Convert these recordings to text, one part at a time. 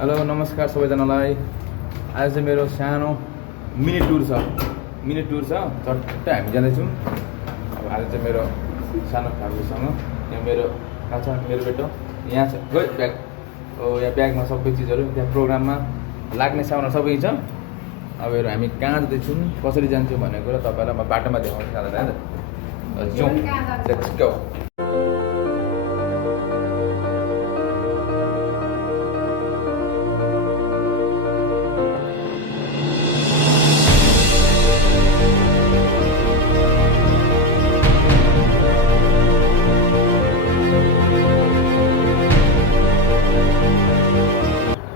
Hello नमस्कार सबैजनालाई। आज चाहिँ मेरो सानो मिनी टुर छ झट्ट हामी जाँदैछौँ। अब आज चाहिँ मेरो सानो फ्यामिलीसँग यहाँ मेरो कहाँ छ मेरो बेटो यहाँ छ गयो ब्याग यहाँ ब्यागमा सबै चिजहरू त्यहाँ प्रोग्राममा लाग्ने सामानहरू सबै छ। अब हेर हामी कहाँ जाँदैछौँ कसरी जान्छौँ भन्ने कुरा तपाईँलाई म बाटोमा देखाउँछु जाँदा जाउँ लेट्स गो।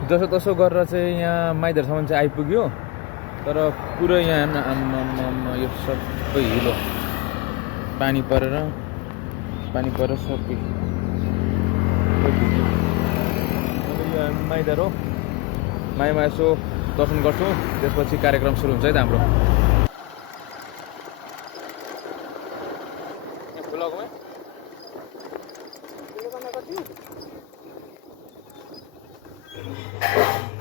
जसो तसो गरेर चाहिँ यहाँ माइधरसम्म चाहिँ आइपुग्यो, तर पुरै यहाँ यो सबै हिलो पानी परेर सबै यो माइधर हो। माइमा यसो दर्शन गर्छौँ, त्यसपछि कार्यक्रम सुरु हुन्छ है त हाम्रो।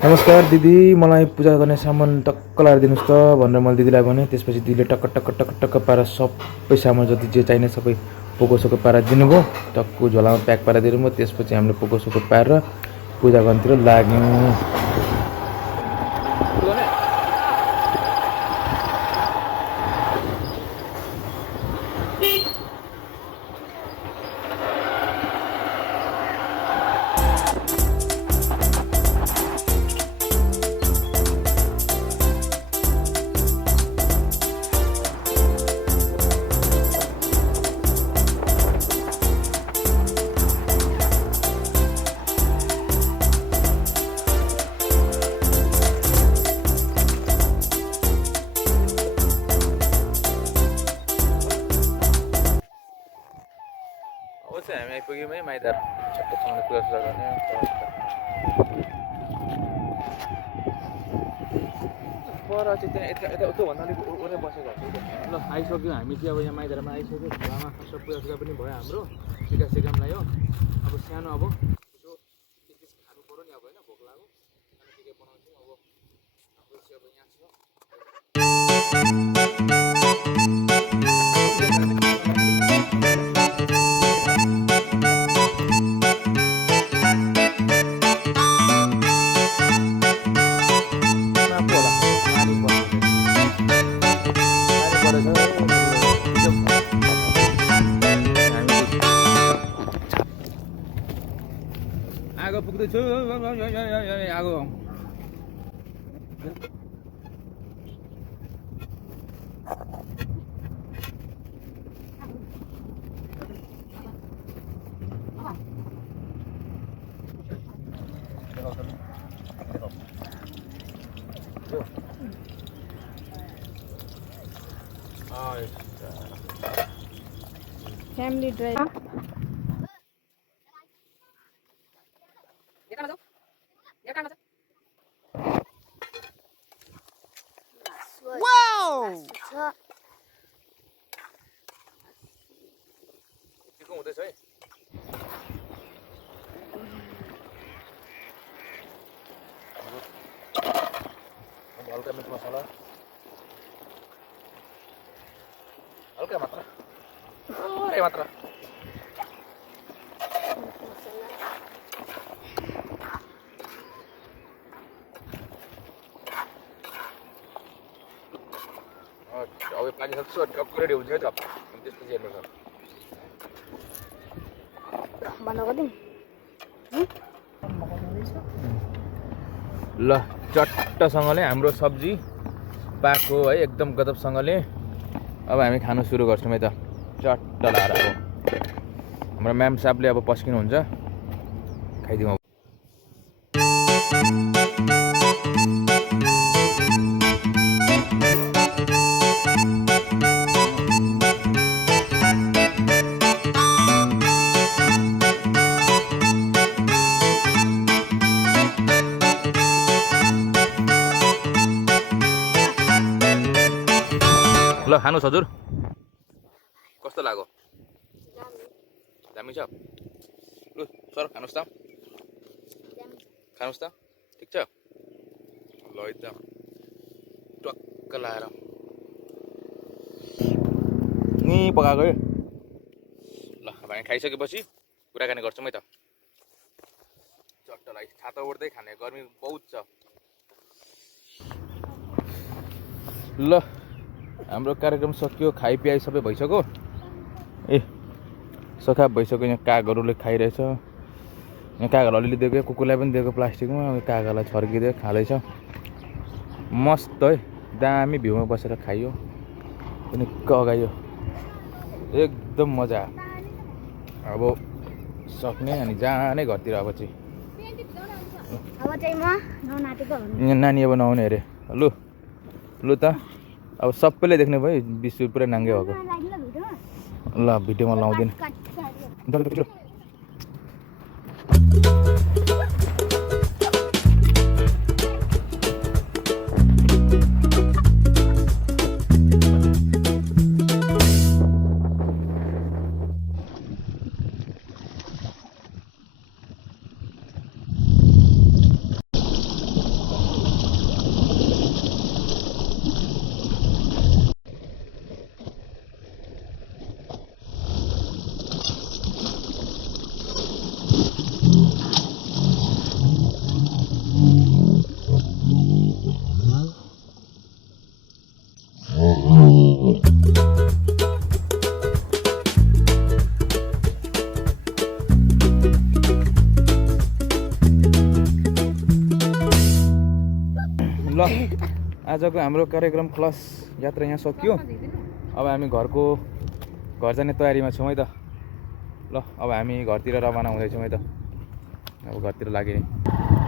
नमस्कार दिदी, मलाई पूजा गर्ने सामान टक्क लगाएर दिनुहोस् त भनेर मैले दिदीलाई भने। त्यसपछि दिदीले टक्क टक्क टक्क टक्क पारेर सबै सामान जति जे चाहिने सबै पोकोसोको पारेर दिनुभयो। टक्क झोलामा प्याक पारेर दिनुभयो। त्यसपछि हामीले पोकोसोको पारेर पूजा गर्नतिर लाग्यौँ। हामी आइपुग्यौँ है माइधर। छट्टसँग पूजा गर्ने पर चाहिँ त्यहाँ यता उता भन्दा अलिक ओरै बसेको हुन्छ। ल आइसक्यो हामी चाहिँ अब यहाँ माइधरमा आइसक्यो। खोलामा सब पूजा पनि भयो हाम्रो, टिका सिका पनि लगायो। अब सानो अब यसो के खानु पऱ्यो नि अब होइन, भोक लाग्यो सानो के बनाउँछौँ। अब हाम्रो चाहिँ अब यहाँ छ आगो पुग्दैछु आगो। फैमिली ड्राइव हुँदैछ है। हल्का मिट मसाला हल्का मात्रा थोरै मात्रा अब पानी सक्छु टक्क रेडी हुन्छ है त। त्यसपछि हेर्नुपर्छ ल चट्टसँगले हाम्रो सब्जी पाको है एकदम गजबसँगले। अब हामी खानु सुरु गर्छौँ है त चट्ट लाएर। अब हाम्रो म्याम साहबले अब पस्किनुहुन्छ, खाइदिउँ अब। ल खानुहोस् हजुर, कस्तो लाग्यो? दामी छ। लु सर खानुहोस् त, खानुहोस् त। ठिक छ ल है त टक्क लाएर नि पकाएको है ल अब हामी खाइसकेपछि कुराकानी गर्छौँ है त चट्टलाई छाता ओढ्दै खाने गर्मी बहुत छ ल हाम्रो कार्यक्रम सकियो खाइ पिआइ सबै भइसक्यो ए सखा भइसक्यो यहाँ कागहरूले खाइरहेछ यहाँ कागहरू अलिअलि दिएको कुकुरलाई पनि दिएको प्लास्टिकमा कागहरूलाई छर्किदियो खाँदैछ मस्त है दामी भ्यूमा बसेर खाइयो पनि अगायो एकदम मजा अब सक्ने अनि जाने घरतिर अब चाहिँ यहाँ नानी अब नआउने अरे लु लु त अब सबैले देख्ने भयो विश्व पुरै नाङ्गे भएको ल भिडियोमा लाउँदैन ल आजको हाम्रो कार्यक्रम क्लास यात्रा यहाँ सकियो अब हामी घर जाने तयारीमा छौँ है त ल अब हामी घरतिर रवाना हुँदैछौँ है त अब घरतिर लाग्यो नि